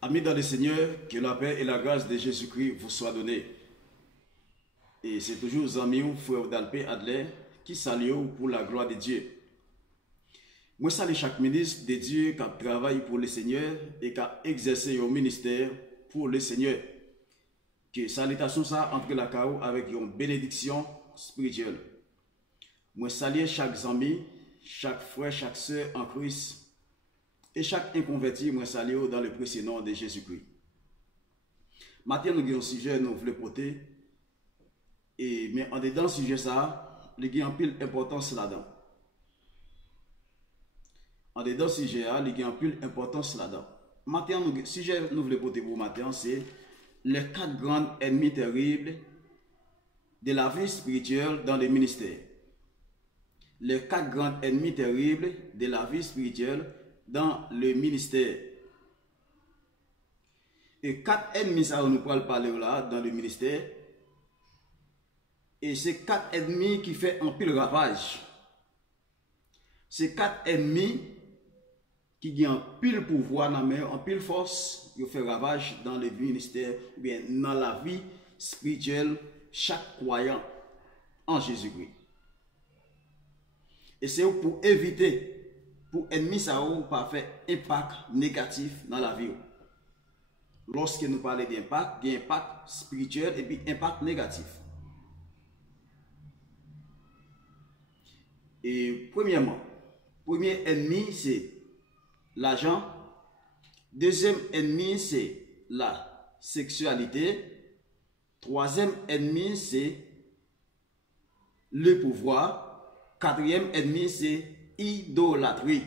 Amis dans le Seigneur, que la paix et la grâce de Jésus-Christ vous soient données. Et c'est toujours ami ou frère d'Alpé Adler qui salue pour la gloire de Dieu. Moi salue chaque ministre de Dieu qui travaille pour le Seigneur et qui a exercé au ministère pour le Seigneur. Que salutation ça entre la chaos avec une bénédiction spirituelle. Moi salue chaque ami, chaque frère, chaque soeur en Christ. Et chaque inconverti, moi salue dans le précieux nom de Jésus-Christ. Maintenant, nous avons un sujet, nous voulons porter. Mais en dedans ce sujet, ça, il y a une pile importance là-dedans. En dedans ce sujet, il y a une pile importance là-dedans. Maintenant, le sujet que nous voulons porter pour maintenant, c'est les 4 grands ennemis terribles de la vie spirituelle dans les ministères. Les 4 grands ennemis terribles de la vie spirituelle dans le ministère. Et 4 ennemis, ça nous parle parler là, dans le ministère. Et c'est 4 ennemis qui font un pile ravage. C'est 4 ennemis qui ont un pile pouvoir, un pile force, qui font ravage dans le ministère, ou bien dans la vie spirituelle, chaque croyant en Jésus-Christ. Et c'est pour éviter pour ennemis ça ou pas faire impact négatif dans la vie. Lorsque nous parlons d'impact, il y a impact spirituel et puis impact négatif. Et premièrement, premier ennemi c'est l'argent. Deuxième ennemi c'est la sexualité. Troisième ennemi c'est le pouvoir. Quatrième ennemi c'est idolâtrie.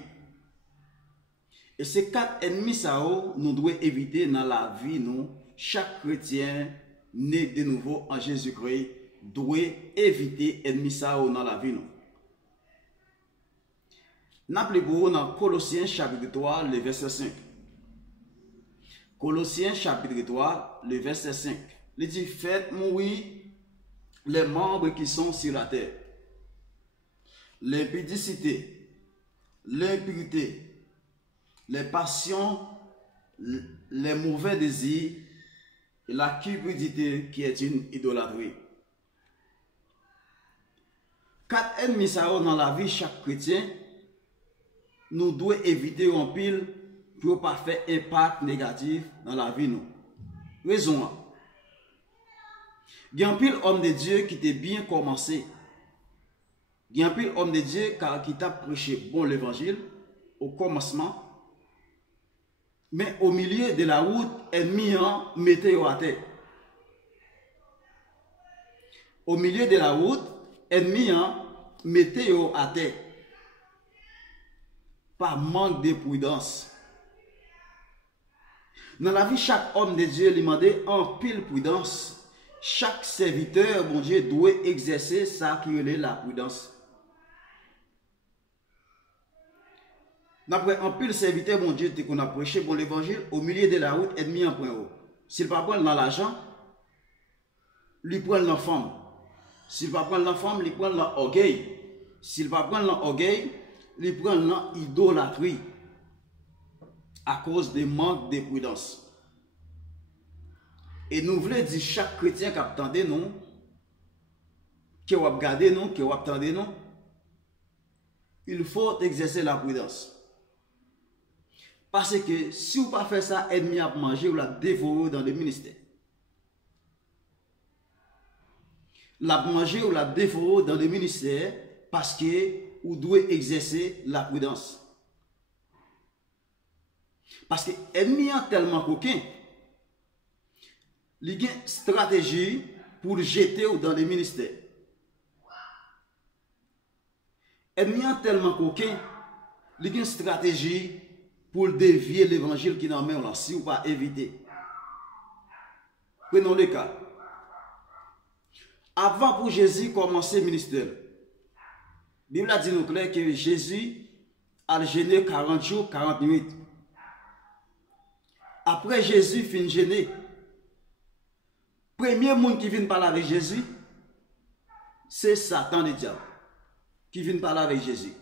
Et ces 4 ennemis, ça, nous devons éviter dans la vie, nous. Chaque chrétien né de nouveau en Jésus-Christ doit éviter ennemis, ça, dans la vie, nous. N'appelez-vous dans Colossiens chapitre 3, le verset 5. Colossiens chapitre 3, le verset 5. Il dit, faites mourir les membres qui sont sur la terre. L'impudicité, l'impureté, les passions, les mauvais désirs et la cupidité qui est une idolâtrie. 4 ennemis ça dans la vie chaque chrétien, nous devons éviter en pile pour ne pas faire impact négatif dans la vie nous. Raison. Il y a un pile homme de Dieu qui était bien commencé. Il y a un pile homme de Dieu qui t'a prêché bon l'évangile au commencement. Mais au milieu de la route, ennemi mettez à terre. Au milieu de la route, ennemi mettez à terre. Par manque de prudence. Dans la vie, chaque homme de Dieu lui demande en pile prudence. Chaque serviteur, bon Dieu, doit exercer ça qui est la prudence. D'après un pile serviteur, mon Dieu, qu'on a prêché bon l'évangile, au milieu de la route, ennemi en point haut. S'il ne prend pas dans l'argent, lui prend l'enfant. S'il ne prend pas l'enfant, lui prend l'orgueil. S'il ne prend pas l'orgueil, lui prend l'idolâtrie. À cause des manques de prudence. Et nous voulons dire chaque chrétien qui attendait nous, qui va regarder nous, qui va attendre nous, il faut exercer la prudence. Parce que si vous ne pas faire ça, ennemi à manger ou la dévorer dans le ministère. La manger ou la dévorer dans le ministère parce que vous devez exercer la prudence. Parce que l'ennemi est tellement coquin, il y a une stratégie pour le jeter dans le ministère. L'ennemi est tellement coquin, il y a une stratégie pour dévier l'évangile qui n'en met là, si ou pas éviter. Prenons le cas. Avant pour Jésus commencer le ministère, la Bible a dit nous clair que Jésus a gêné 40 jours, 40 nuits. Après Jésus fin gêné, premier monde qui vient parler avec Jésus, c'est Satan le diable qui vient parler avec Jésus.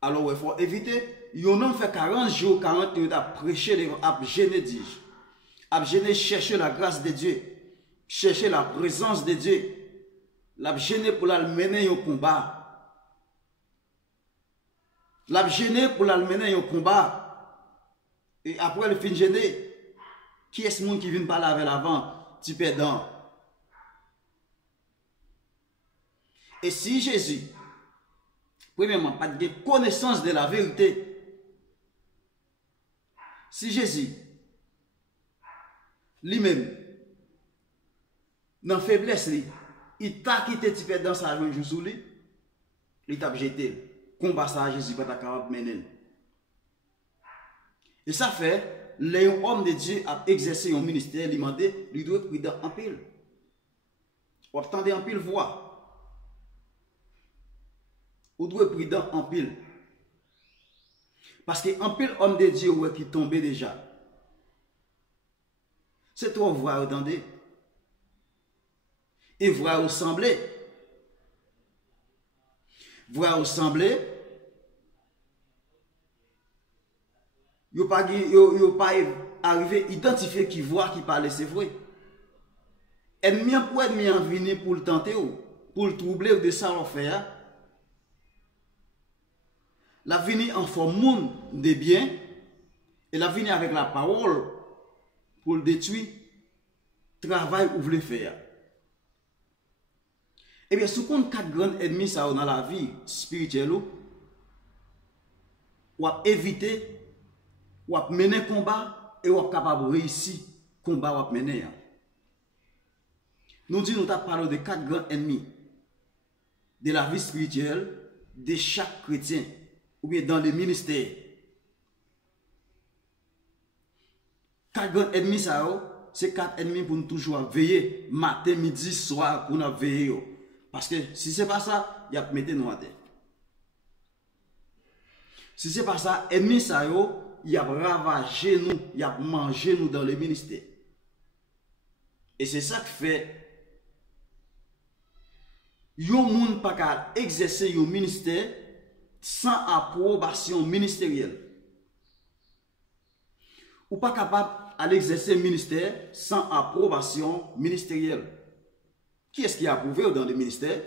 Alors il faut éviter yon homme fait 40 jours, 40 nuits à prêcher, à gêner, dis-je. À gêner, chercher la grâce de Dieu. Chercher la présence de Dieu. La gêner pour la mener au combat. La gêner pour la mener au combat. Et après le fin gêner, qui est ce monde qui vient parler avec l'avant? Tu perdant. Et si Jésus, premièrement, pas de connaissance de la vérité, si Jésus, lui-même, dans la faiblesse, il t'a quitté, tu perdant sa joie sous lui, il t'a jeté. Combat ça, Jésus pas capable de mener. Et ça fait, les hommes de Dieu a exercé un ministère, il m'a dit, il doit être prudent en pile. Ou attendez en pile voix. Ou doit être prudent en pile. Parce que en pile homme de Dieu ouais, qui tombait déjà. C'est toi voir, attendez. Et voir ressembler. Voir ressembler. Yo pas arrivé à identifier qui voit, qui parle, c'est vrai. Ennemi pour ennemi en venir pour le tenter ou pour le troubler ou de ça on fait. La venir en forme de bien et la venir avec la parole pour le détruire. Travail ou voulez faire. Eh bien, sous compte 4 grands ennemis ça dans la vie spirituelle, ou éviter, ou mener combat et ou capable de réussir combat ou mener. Nous disons, nous avons parlé de 4 grands ennemis de la vie spirituelle de chaque chrétien ou bien dans les ministères. 4 grands ennemis, ça, c'est 4 ennemis pour nous toujours veiller matin, midi, soir pour nous veiller. Parce que si ce n'est pas ça, il y a mettre nous à terre. Si ce n'est pas ça, ennemi, ça, il a ravagé nous, il a mangé nous dans les ministères. Et c'est ça qui fait yon moun pas qu'à exercer un ministère sans approbation ministérielle. Ou pas capable à l'exercer ministère sans approbation ministérielle. Qui est-ce qui a approuvé dans le ministère?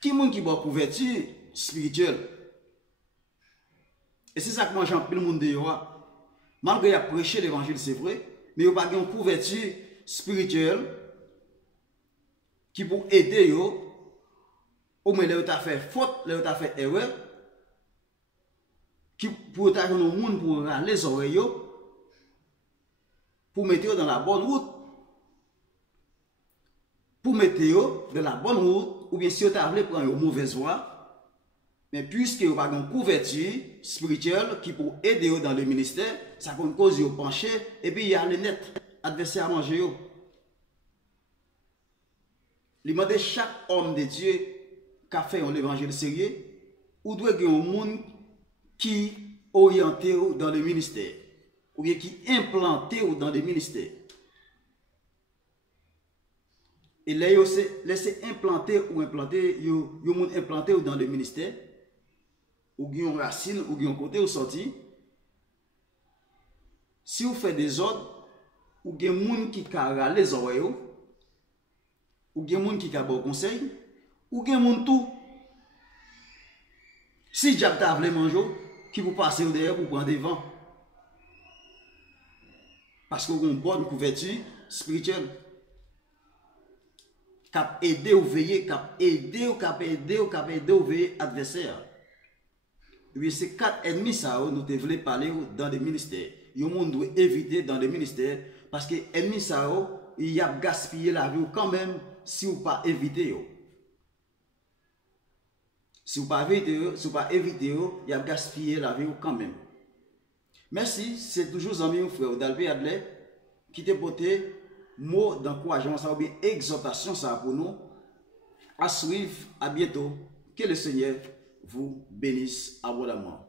Qui est-ce qui a couverture spirituelle? Et c'est ça que moi j'en pile le monde de malgré qu'il a prêché l'évangile, c'est vrai, mais il n'y a pas une couverture spirituelle qui pour aider yo au moins là où tu as fait faute, là où tu as fait erreur, qui pour t'aider au monde pour râler les oreilles, pour mettre dans la bonne route. Pour mettre dans la bonne route, ou bien si vous avez prendre une mauvaise voie, mais puisque vous avez une couverture spirituelle qui peut aider dans le ministère, ça peut cause de pencher, et puis il y a le net adversaire à manger. Il demande chaque homme de Dieu qui a fait un évangile sérieux, ou doit avoir un monde qui est orienté dans le ministère, ou bien qui est implanté dans le ministère. Et là, laissez implanter ou implanter, vous implanté dans le ministère, ou une racine, ou un côté ou sorti. Si vous faites des ordres, ou des gens qui carrent les oreilles, ou des gens qui carrent conseil, ou des gens tout. Si Diable t'a voulu manger, qui vous passez derrière pour prendre devant. Parce que vous avez une bonne couverture spirituelle. Cap aider ou veiller, cap aider ou veiller adversaire. Et bien, ces 4 ennemis, ça, nous devons parler dans les ministères. Le monde doit éviter dans les ministères parce que ennemis, ça, il y a gaspillé la vie quand même si vous pas éviter. Si vous pas éviter, il y a gaspillé la vie quand même. Merci, c'est toujours ami frère Dalbe Adler qui t'a porté mot d'encouragement, ça ou bien exhortation, ça pour nous. À suivre, à bientôt. Que le Seigneur vous bénisse abondamment.